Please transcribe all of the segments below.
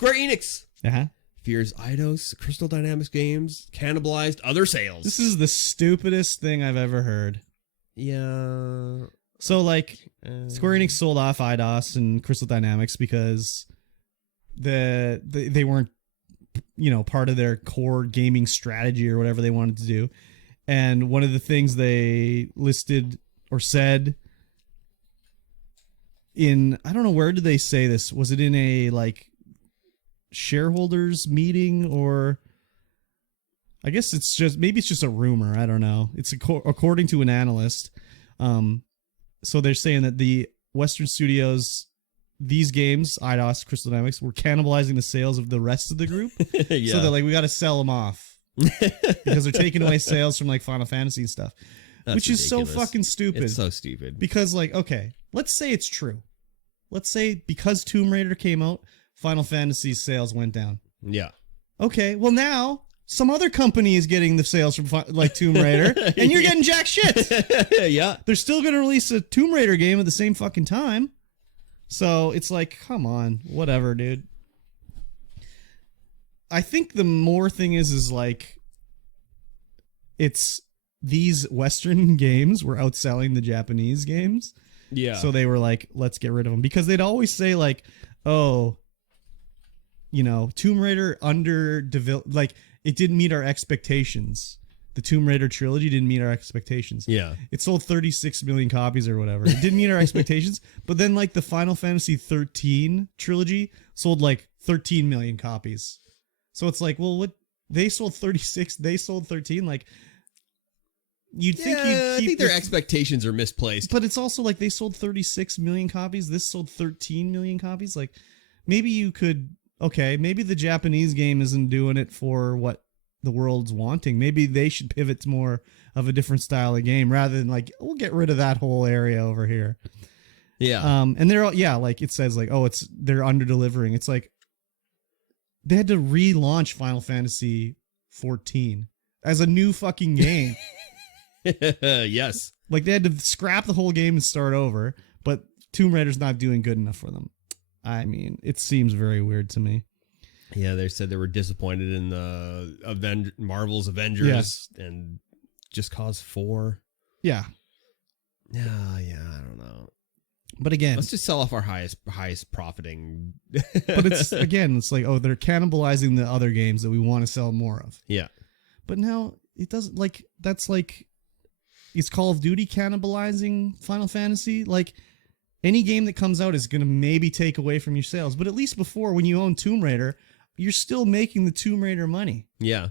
Square Enix Uh-huh. fears Eidos Crystal Dynamics games cannibalized other sales. This is the stupidest thing I've ever heard. Yeah. So, like, Square Enix sold off Eidos and Crystal Dynamics because they weren't, part of their core gaming strategy or whatever they wanted to do. And one of the things they listed or said in, I don't know, where did they say this? Was it in a, like, shareholders meeting, or I guess maybe it's just a rumor. I don't know. It's according to an analyst. So they're saying that the Western studios, these games, Eidos, Crystal Dynamics, were cannibalizing the sales of the rest of the group. Yeah. So they're like, we got to sell them off because they're taking away sales from like Final Fantasy and stuff. That's which is ridiculous. so fucking stupid. It's so stupid. Because, like, okay, let's say it's true. Let's say because Tomb Raider came out, Final Fantasy sales went down. Yeah. Okay, well now some other company is getting the sales from like Tomb Raider, and you're getting jack shit. Yeah. They're still going to release a Tomb Raider game at the same fucking time. So it's like, come on, whatever, dude. I think the more thing is like, it's these Western games were outselling the Japanese games. Yeah. So they were like, let's get rid of them. Because they'd always say like, oh, Tomb Raider like, it didn't meet our expectations. The Tomb Raider trilogy didn't meet our expectations. Yeah. It sold 36 million copies or whatever. It didn't meet our expectations. But then like the Final Fantasy 13 trilogy sold like 13 million copies. So it's like, well, what they sold 36, they sold 13. Like, you'd think you'd keep, I think their expectations are misplaced. But it's also like they sold 36 million copies. This sold 13 million copies. Like, maybe you could, okay, maybe the Japanese game isn't doing it for what the world's wanting. Maybe they should pivot to more of a different style of game rather than like, we'll get rid of that whole area over here. Yeah. And they're all, like it says like, oh, they're under delivering. It's like they had to relaunch Final Fantasy 14 as a new fucking game. Yes. Like they had to scrap the whole game and start over, but Tomb Raider's not doing good enough for them. I mean, it seems very weird to me. Yeah, they said they were disappointed in the Marvel's Avengers and Just Cause 4. Yeah. Yeah, I don't know. But again, let's just sell off our highest profiting. But it's like, oh, they're cannibalizing the other games that we want to sell more of. Yeah. But now it doesn't, like, that's like, is Call of Duty cannibalizing Final Fantasy? Like, any game that comes out is going to maybe take away from your sales. But at least before, when you own Tomb Raider, you're still making the Tomb Raider money. Yeah.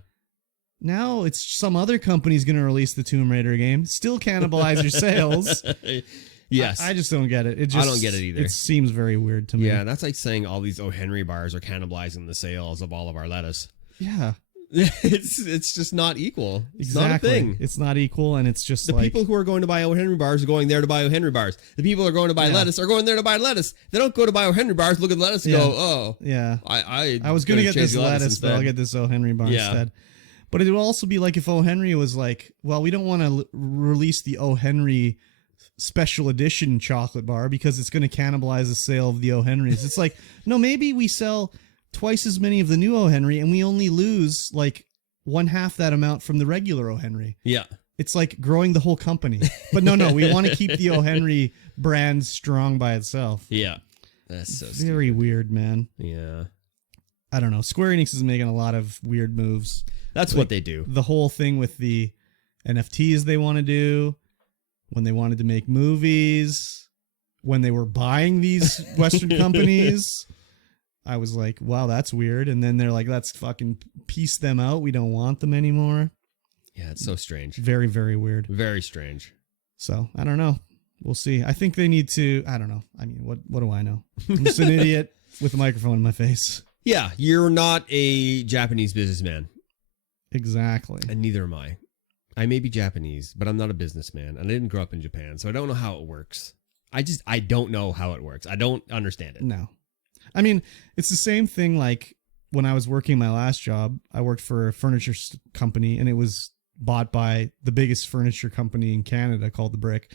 Now it's some other company's going to release the Tomb Raider game, still cannibalize your sales. Yes. I just don't get it. I don't get it either. It seems very weird to me. Yeah, that's like saying all these O. Henry bars are cannibalizing the sales of all of our lettuce. Yeah. It's just not equal. It's exactly. not a thing. It's not equal, and it's just the like... people who are going to buy O. Henry bars are going there to buy O. Henry bars. The people who are going to buy lettuce are going there to buy lettuce. They don't go to buy O. Henry bars, look at lettuce and go, oh. Yeah. I was going to get this lettuce, but I'll get this O. Henry bar instead. But it would also be like if O. Henry was like, well, we don't want to release the O. Henry special edition chocolate bar because it's going to cannibalize the sale of the O. Henrys. It's like, no, maybe we sell twice as many of the new O. Henry and we only lose like 1/2 that amount from the regular O. Henry. Yeah. It's like growing the whole company. But no, we want to keep the O. Henry brand strong by itself. Yeah. That's so very stupid. Weird, man. Yeah. I don't know. Square Enix is making a lot of weird moves. That's like what they do. The whole thing with the NFTs they want to do, when they wanted to make movies, when they were buying these Western companies. I was like, wow, that's weird. And then they're like, let's fucking piece them out. We don't want them anymore. Yeah, it's so strange. Very, very weird. Very strange. So, I don't know. We'll see. I think they need to, I don't know. I mean, what do I know? I'm just an idiot with a microphone in my face. Yeah, you're not a Japanese businessman. Exactly. And neither am I. I may be Japanese, but I'm not a businessman. And I didn't grow up in Japan, so I don't know how it works. I don't know how it works. I don't understand it. No. I mean, it's the same thing like when I was working my last job. I worked for a furniture company, and it was bought by the biggest furniture company in Canada called The Brick.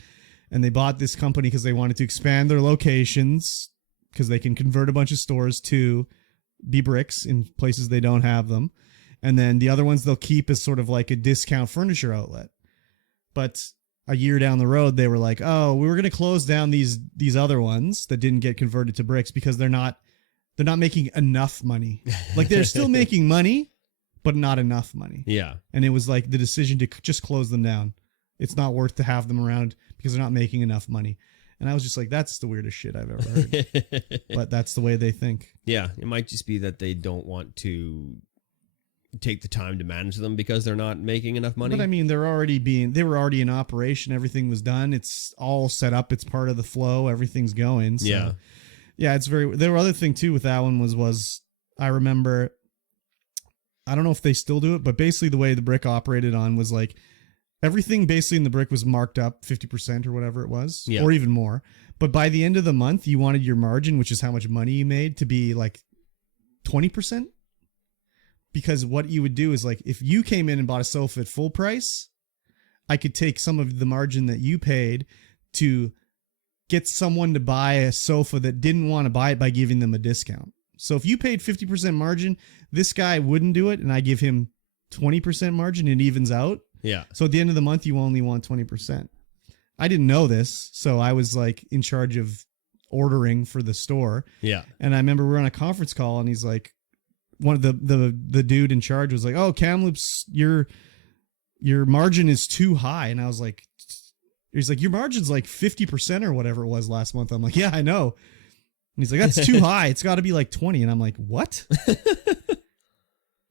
And they bought this company because they wanted to expand their locations because they can convert a bunch of stores to be bricks in places they don't have them. And then the other ones they'll keep as sort of like a discount furniture outlet. But a year down the road, they were like, oh, we were going to close down these other ones that didn't get converted to bricks because they're not making enough money. Like they're still making money, but not enough money. Yeah. And it was like the decision to just close them down. It's not worth to have them around because they're not making enough money. And I was just like, that's the weirdest shit I've ever heard. But that's the way they think. Yeah. It might just be that they don't want to take the time to manage them because they're not making enough money. But I mean, they were already in operation. Everything was done. It's all set up. It's part of the flow. Everything's going. So, yeah. Yeah. There were other thing too with that one was I remember, I don't know if they still do it, but basically the way the brick operated on was like everything basically in the brick was marked up 50% or whatever it was, or even more. But by the end of the month, you wanted your margin, which is how much money you made, to be like 20%. Because what you would do is like, if you came in and bought a sofa at full price, I could take some of the margin that you paid to get someone to buy a sofa that didn't want to buy it by giving them a discount. So if you paid 50% margin, this guy wouldn't do it, and I give him 20% margin, it evens out. Yeah. So at the end of the month, you only want 20%. I didn't know this, so I was like in charge of ordering for the store. Yeah. And I remember we were on a conference call, and he's like, one of the dude in charge was like, "Oh, Kamloops, your margin is too high." And I was like, he's like, "Your margin's like 50% or whatever it was last month." I'm like, "Yeah, I know." And he's like, "That's too high. It's got to be like 20." And I'm like, "What?"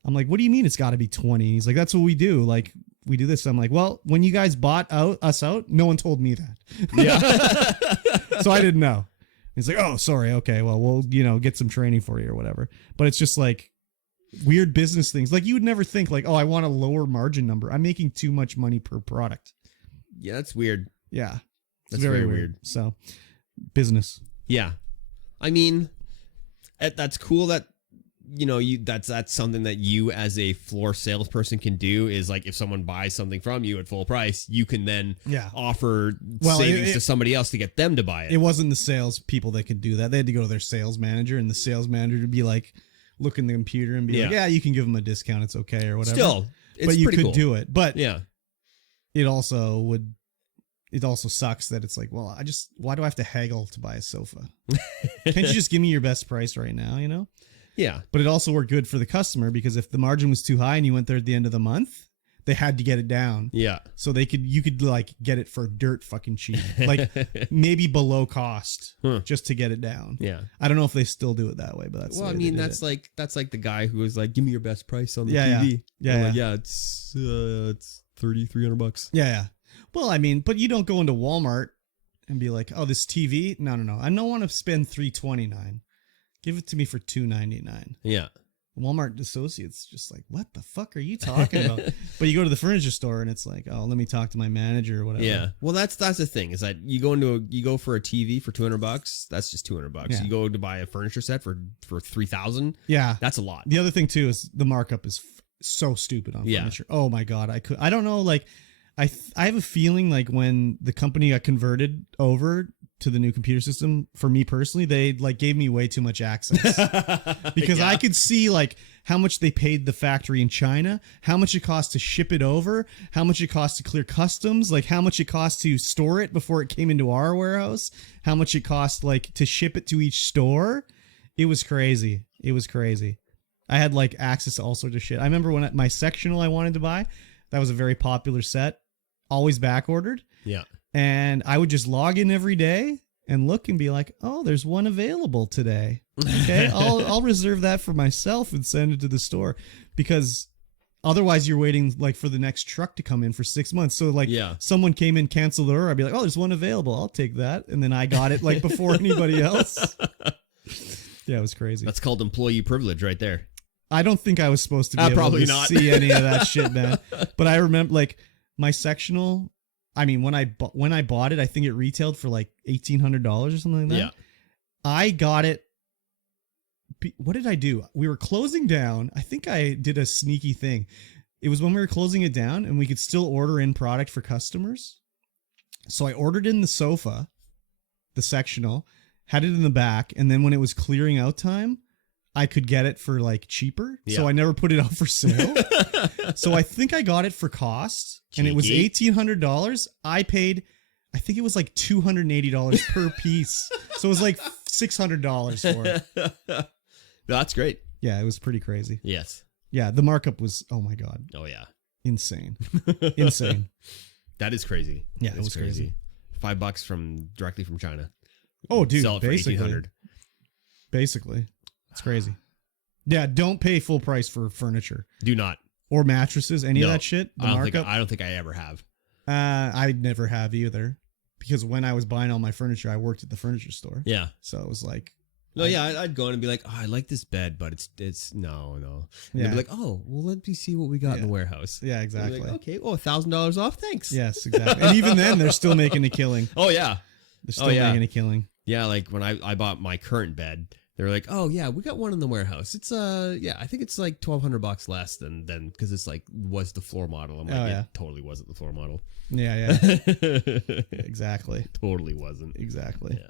I'm like, "What do you mean it's got to be 20?" And he's like, "That's what we do. Like, we do this." I'm like, "Well, when you guys bought us out, no one told me that." Yeah. So I didn't know. He's like, "Oh, sorry. Okay, well, we'll, get some training for you or whatever." But it's just like weird business things. Like you would never think like, "Oh, I want a lower margin number. I'm making too much money per product." Yeah, that's weird. Yeah. That's very weird. So, business. Yeah. I mean, that's cool that that's something that you as a floor salesperson can do, is like if someone buys something from you at full price, you can then offer savings to somebody else to get them to buy it. It wasn't the sales people that could do that. They had to go to their sales manager, and the sales manager would be like, look in the computer and be like, "Yeah, you can give them a discount. It's okay," or whatever. Still, it's but you pretty could cool. do it. But yeah, it also sucks that it's like, well, why do I have to haggle to buy a sofa? Can't you just give me your best price right now, Yeah. But it also worked good for the customer, because if the margin was too high and you went there at the end of the month, they had to get it down. Yeah. So you could like get it for dirt fucking cheap, like maybe below cost, just to get it down. Yeah. I don't know if they still do it that way, but that's well. The way I mean, they did it. that's like the guy who was like, "Give me your best price on the Yeah, TV." Yeah. It's $3,300. Yeah. Well, I mean, but you don't go into Walmart and be like, "Oh, this TV? No. I don't want to spend $329. Give it to me for $299." Yeah. Walmart associates just like, "What the fuck are you talking about?" But you go to the furniture store and it's like, "Oh, let me talk to my manager or whatever." Yeah. Well, that's the thing, is that you go for a TV for $200. That's just $200. Yeah. You go to buy a furniture set for $3,000. Yeah. That's a lot. The other thing too is the markup is so stupid on furniture. Oh my God. I don't know. Like I have a feeling like when the company got converted over to the new computer system, for me personally, they like gave me way too much access because I could see like how much they paid the factory in China, how much it cost to ship it over, how much it cost to clear customs, like how much it cost to store it before it came into our warehouse, how much it cost like to ship it to each store. It was crazy. I had like access to all sorts of shit. I remember when my sectional I wanted to buy, that was a very popular set, always back ordered. Yeah. And I would just log in every day and look and be like, "Oh, there's one available today. Okay, I'll reserve that for myself and send it to the store," because otherwise you're waiting like for the next truck to come in for 6 months. So like someone came in, canceled the order, I'd be like, "Oh, there's one available. I'll take that." And then I got it like before anybody else. Yeah, it was crazy. That's called employee privilege right there. I don't think I was supposed to be able probably to not. see any of that shit, man. But I remember like my sectional. I mean, when I bought it, I think it retailed for like $1,800 or something like that. Yeah. I got it. What did I do? We were closing down. I think I did a sneaky thing. It was when we were closing it down and we could still order in product for customers. So I ordered in the sofa, the sectional, had it in the back. And then when it was clearing out time, I could get it for like cheaper. Yeah. So I never put it out for sale. So I think I got it for cost, and it was Cheeky. $1,800. I paid, I think it was like $280 per piece. So it was like $600 for it. That's great. Yeah, it was pretty crazy. Yes. Yeah, the markup was, oh my God, Oh yeah. insane. Insane. That is crazy. Yeah, That it is was crazy. $5 directly from China. Oh, dude, Sell it for basically. $1,800. Basically. It's crazy. Yeah, don't pay full price for furniture Do not. or mattresses, any of No, that shit. The I don't markup. think I don't think I ever have. I never have either. Because when I was buying all my furniture, I worked at the furniture store. Yeah. So it was like, No, yeah, I'd go in and be like, oh, I like this bed, but it's no. And Yeah. they'd be like, oh, well, let me see what we got in Yeah. the warehouse. yeah, I'd be exactly. like, okay, well, $1,000 off, thanks. Yes, exactly. And even then, they're still making a killing. Oh yeah, They're still yeah. making a killing. yeah. Like when I bought my current bed, they were like, oh yeah, we got one in the warehouse. It's yeah, I think it's like $1,200 less than because it's like was the floor model. I'm like, Oh, yeah. it totally wasn't the floor model. Yeah, yeah. Exactly. Totally wasn't. Exactly. Yeah.